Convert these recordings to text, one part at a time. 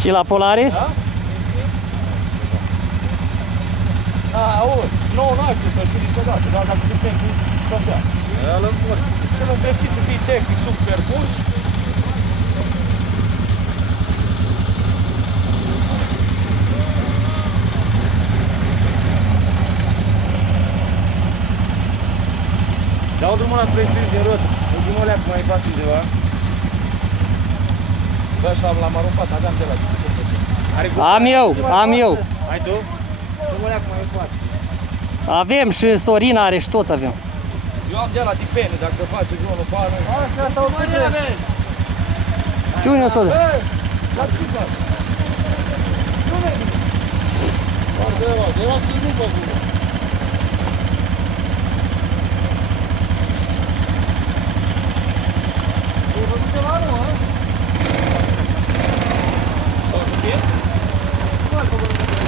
Și la Polaris? Da? Da, auzi, nouă n-ai cum să-l știi niciodată, dar dacă fii tehnic, așa. Să nu trebuie să fii tehnic super bun. Dau drumul la presiuni din roți, ultimul leac mai faci ceva. Bă, așa l-am aruncat, aveam de la Am eu. Ai tu? Drumul leac mai faci. Avem și Sorina are și toți avem. Eu am de la dipende, dacă face vreunul bană. Așa stau cu tine. Ce unde o să dă? La ce faci? Nu vezi? Foarte rău, de la să nu fac una.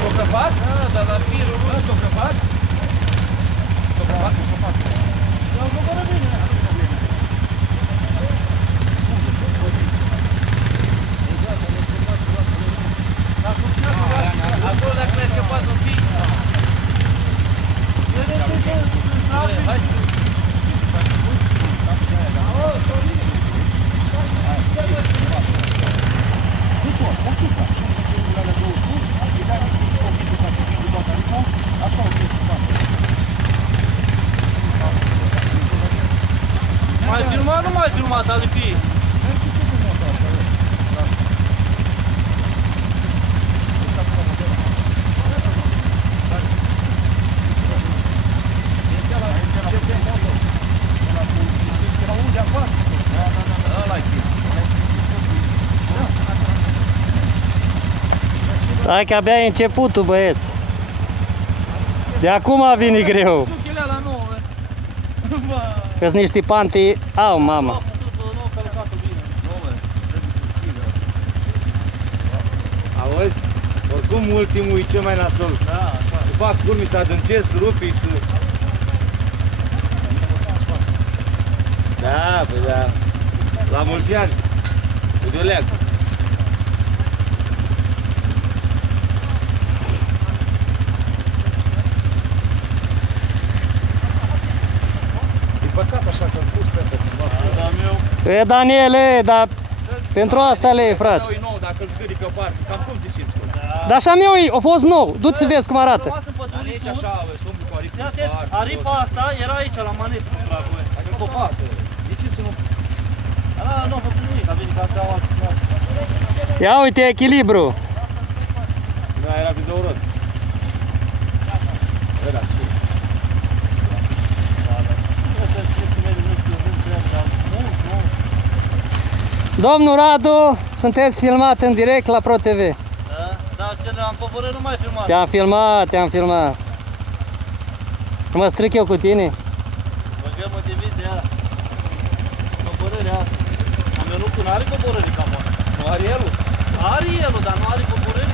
Socrăpat? Da, dar firul nu. Socrăpat? Socrăpat? Socrăpat. Eu am făcut bine. Acolo dacă ne-ai scăpat un pic. Hai să... Mai filmat, nu mai filmat, Alifi? Hai că abia e începutul, băieți. De acum vine greu. Că-s niște panti... Au, mama. Auzi? Oricum ultimul e cel mai nasol. Să fac curmi, să adâncesc, să rupi, să... Da, păi da. La mulți ani. Cu de leac. E păcat așa că-l pus pe să-mi fac. E Daniele, dar pentru asta le, frate. E nou, dacă îl zgâri pe o parte, cam cum te simți? Dar așa meu a fost nou. Du-ți să vezi cum arată. Dar nici așa, umbli cu aripa în spate. Aripa asta era aici la manetă, dragule. Adică pe o parte. De ce să nu... Nu a făcut nimic, a venit ca asta altă. Ia uite echilibru. Nu, era pe două roți. Bă, da, ce? Domnul Radu, sunteți filmat în direct la Pro TV. Da, dar când am coborât nu mai filmat. Te-am filmat. Nu mă stric eu cu tine? Băgăm în divizia aia. Coborârea asta. Am venit cu n-are coborâre cam asta. Nu are elul? Are elul, dar nu are coborâre.